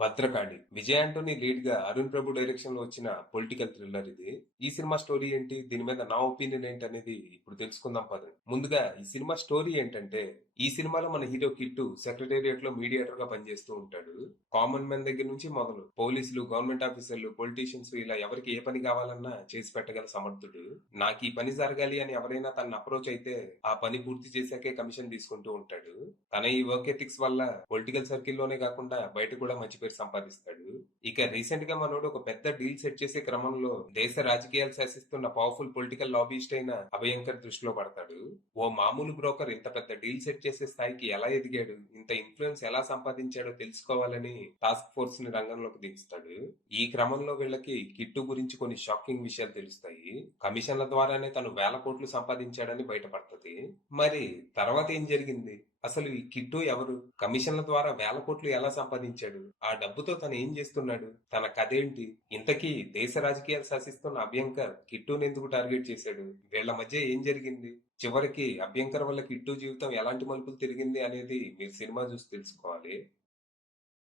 Bhadrakali Vijay Antony lead గా Arun Prabhu direction లో వచ్చిన పొలిటికల్ థ్రిల్లర్ ఇది. ఈ సినిమా స్టోరీ ఏంటి, దీని మీద నా ఒపీనియన్ ఏంటి అనేది ఇప్పుడు తెలుసుకుందాం పదండి. ముందుగా ఈ సినిమా స్టోరీ ఏంటంటే, ఈ సినిమాలో మన హీరో కిట్టు సెక్రటేరియట్ లో మీడియేటర్ గా పనిచేస్తూ ఉంటాడు. కామన్ మ్యాన్ దగ్గర నుంచి మొదలు పోలీసులు, గవర్నమెంట్ ఆఫీసర్లు, పొలిటీషియన్స్ ఇలా ఎవరికి ఏ పని కావాలన్నా చేసి పెట్టగల సమర్థుడు. నాకు ఈ పని జరగాలి అని ఎవరైనా తన అప్రోచ్ అయితే ఆ పని పూర్తి చేశాకే కమిషన్ తీసుకుంటూ ఉంటాడు. తన ఈ వర్క్ ఎథిక్స్ వల్ల పొలిటికల్ సర్కిల్లోనే కాకుండా బయట కూడా మంచి పేరు సంపాదిస్తాడు. ఇక రీసెంట్ గా మనోడు ఒక పెద్ద డీల్ సెట్ చేసే క్రమంలో దేశ రాజకీయాలు శాసిస్తున్న పవర్ఫుల్ పొలిటికల్ లాబీస్ట్ అయిన అభయంకర్ దృష్టిలో పడతాడు. ఓ మామూలు బ్రోకర్ ఇంత పెద్ద డీల్ సెట్ చేసే స్థాయికి ఎలా ఎదిగాడు, ఇంత ఇన్ఫ్లుయెన్స్ ఎలా సంపాదించాడో తెలుసుకోవాలని టాస్క్ ఫోర్స్ ని రంగంలోకి దించుతాడు. ఈ క్రమంలో వీళ్ళకి కిట్టు గురించి కొన్ని షాకింగ్ విషయాలు తెలుస్తాయి. కమిషన్ల ద్వారానే తను వేల కోట్లు సంపాదించాడని బయటపడుతుంది. మరి తర్వాత ఏం జరిగింది, అసలు ఈ కిట్టు ఎవరు, కమిషన్ల ద్వారా వేల కోట్లు ఎలా సంపాదించాడు, ఆ డబ్బుతో తను ఏం చేస్తున్నాడు, తన కథేంటి, ఇంతకీ దేశ రాజకీయాలు శాసిస్తున్న అభ్యంకర్ కిట్టుని ఎందుకు టార్గెట్ చేశాడు, వీళ్ల మధ్య ఏం జరిగింది, చివరికి అభ్యంకర్ వల్ల కిట్టు జీవితం ఎలాంటి మలుపులు తిరిగింది అనేది మీరు సినిమా చూసి తెలుసుకోవాలి.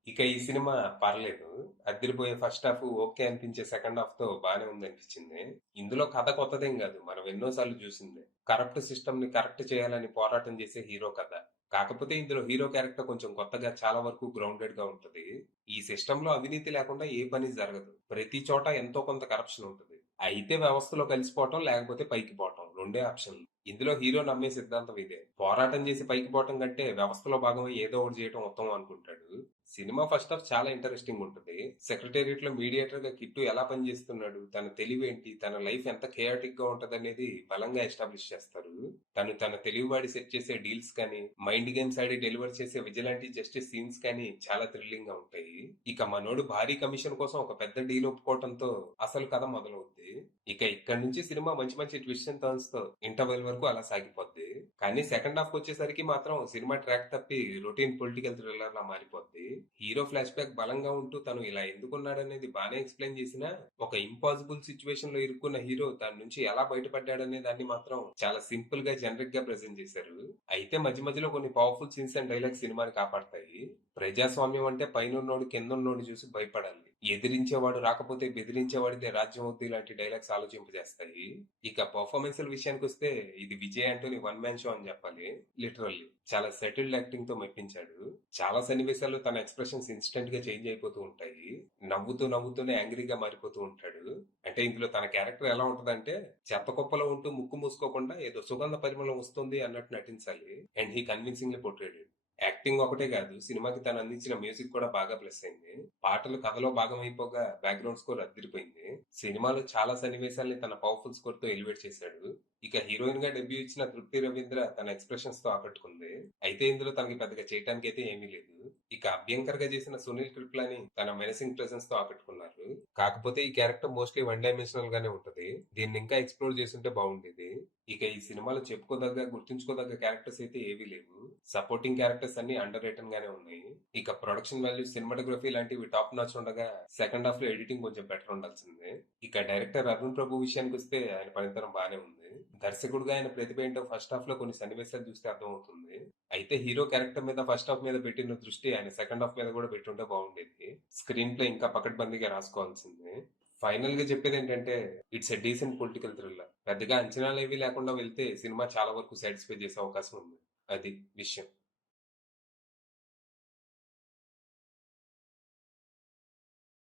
ఇక ఈ సినిమా పర్లేదు, అదిరిపోయే ఫస్ట్ హాఫ్ ఓకే అనిపించే సెకండ్ హాఫ్ తో బానే ఉంది అనిపించింది. ఇందులో కథ కొత్తదేం కాదు, మనం ఎన్నోసార్లు చూసిందే. కరప్ట్ సిస్టమ్ ని కరెక్ట్ చేయాలని పోరాటం చేసే హీరో కథ. కాకపోతే ఇందులో హీరో క్యారెక్టర్ కొంచెం కొత్తగా, చాలా వరకు గ్రౌండెడ్ గా ఉంటది. ఈ సిస్టమ్ లో అవినీతి లేకుండా ఏ పని జరగదు, ప్రతి చోట ఎంతో కొంత కరప్షన్ ఉంటుంది. అయితే వ్యవస్థలో కలిసిపోవటం, లేకపోతే పైకి పోవటం, రెండే ఆప్షన్లు. ఇందులో హీరో నమ్మే సిద్ధాంతం ఇదే, పోరాటం చేసి పైకి పోవటం కంటే వ్యవస్థలో భాగమై ఏదో ఒకటి చేయటం ఉత్తమం అనుకుంటాడు. సినిమా ఫస్ట్ హాఫ్ చాలా ఇంట్రెస్టింగ్ ఉంటుంది. సెక్రటేరియట్ లో మీడియేటర్ గా కిట్టు ఎలా పనిచేస్తున్నాడు, తన తెలివేంటి, తన లైఫ్ ఎంత కేయాటిక్ గా ఉంటది అనేది బలంగా ఎస్టాబ్లిష్ చేస్తారు. తన తెలివివాడి సెట్ చేసే డీల్స్ కానీ, మైండ్ గేమ్స్ ఆడి డెలివర్ చేసే విజిలాంటీ జస్టిస్ సీన్స్ కానీ చాలా థ్రిల్లింగ్ గా ఉంటాయి. ఇక మనోడు భారీ కమిషన్ కోసం ఒక పెద్ద డీల్ ఒప్పుకోవడంతో అసలు కథ మొదలవుద్ది. ఇక ఇక్కడ నుంచి సినిమా మంచి మంచి ట్విస్ట్ అండ్ టర్న్స్ తో ఇంటర్వెల్ వరకు అలా సాగిపోద్ది. కానీ సెకండ్ హాఫ్ వచ్చేసరికి మాత్రం సినిమా ట్రాక్ తప్పి రొటీన్ పొలిటికల్ థ్రిల్లర్ లా మారిపోద్ది. హీరో ఫ్లాష్ బ్యాక్ బలంగా ఉంటూ తను ఇలా ఎందుకున్నాడనేది బానే ఎక్స్ప్లెయిన్ చేసినా, ఒక ఇంపాసిబుల్ సిచ్యువేషన్ లో ఇరుక్కున్న హీరో దాని నుంచి ఎలా బయటపడ్డాడనే దాన్ని మాత్రం చాలా సింపుల్ గా, జనరిక్ గా ప్రెజెంట్ చేశారు. అయితే మధ్య మధ్యలో కొన్ని పవర్ఫుల్ సీన్స్ అండ్ డైలాగ్స్ సినిమాని కాపాడతాయి. ప్రజాస్వామ్యం అంటే పైనున్నోడు కిందున్నోడు చూసి భయపడాలి, ఎదిరించేవాడు రాకపోతే బెదిరించేవాడిదే రాజ్యం అవుద్ది లాంటి డైలాగ్స్ ఆలోచింపజేస్తాయి. ఇక పర్ఫార్మెన్స్ విషయానికి వస్తే ఇది Vijay Antony one man show అని చెప్పాలి. లిటరల్లీ చాలా సెటిల్డ్ యాక్టింగ్ తో మెప్పించాడు. చాలా సన్నివేశాల్లో తన ఎక్స్ప్రెషన్స్ ఇన్స్టెంట్ గా చేంజ్ అయిపోతూ ఉంటాయి. నవ్వుతూ నవ్వుతూనే యాంగ్రీగా మారిపోతూ ఉంటాడు. అంటే ఇందులో తన క్యారెక్టర్ ఎలా ఉంటదంటే, చెత్త కుప్పలో ఉంటూ ముక్కు మూసుకోకుండా ఏదో సుగంధ పరిమళం వస్తుంది అన్నట్టు నటించాలి. And he convincingly portrayed. Acting ఒకటే కాదు, సినిమాకి తను అందించిన మ్యూజిక్ కూడా బాగా ప్లస్ అయింది. పాటలు కథలో భాగం అయిపోగా బ్యాక్గ్రౌండ్ స్కోర్ అదిరిపోయింది. సినిమాలో చాలా సన్నివేశాల్ని తన పవర్ఫుల్ స్కోర్ తో ఎలివేట్ చేశాడు. ఇక హీరోయిన్ గా డెబ్యూ ఇచ్చిన తృప్తి రవీంద్ర తన ఎక్స్ప్రెషన్స్ తో ఆకట్టుకుంది. అయితే ఇందులో తనకి పెద్దగా చేయడానికి అయితే ఏమీ లేదు. ఇక అభ్యంకర్ గా చేసిన సునీల్ క్రిప్లాని తన మెనసింగ్ ప్రెసెన్స్ తో ఆకట్టుకున్నారు. కాకపోతే ఈ క్యారెక్టర్ మోస్ట్లీ వన్ డైమెన్షనల్ గానే ఉంటది, దీన్ని ఇంకా ఎక్స్ప్లోర్ చేస్తుంటే బాగుండేది. ఇక ఈ సినిమాలో చెప్పుకోదగ్గ, గుర్తుంచుకోదగ్గ క్యారెక్టర్స్ అయితే ఏవీ లేవు. సపోర్టింగ్ క్యారెక్టర్స్ అన్ని అండర్ రేటెడ్ గానే ఉన్నాయి. ఇక ప్రొడక్షన్ వాల్యూ, సినిమాటోగ్రఫీ లాంటివి టాప్ నాచ్ ఉండగా సెకండ్ హాఫ్ లో ఎడిటింగ్ కొంచెం బెటర్ ఉండాల్సిందే. ఇక డైరెక్టర్ అరుణ్ ప్రభు విషయానికి వస్తే ఆయన పనితనం బానే ఉంది. దర్శకుడుగా ఆయన ప్రతిభ ఏంటో ఫస్ట్ హాఫ్ లో కొన్ని సన్నివేశాలు చూస్తే అర్థమవుతుంది. అయితే హీరో క్యారెక్టర్ మీద ఫస్ట్ హాఫ్ మీద పెట్టిన దృష్టి ఆయన సెకండ్ హాఫ్ మీద కూడా పెట్టుంటే బాగుండేది. స్క్రీన్ ప్లే ఇంకా పకడ్బందీగా రాసుకోవాల్సిందే. ఫైనల్ గా చెప్పేది ఏంటంటే, it's a decent political thriller. పెద్దగా అంచనాలు ఏవి లేకుండా వెళ్తే సినిమా చాలా వరకు సాటిస్ఫై చేసే అవకాశం ఉంది. అది విషయం.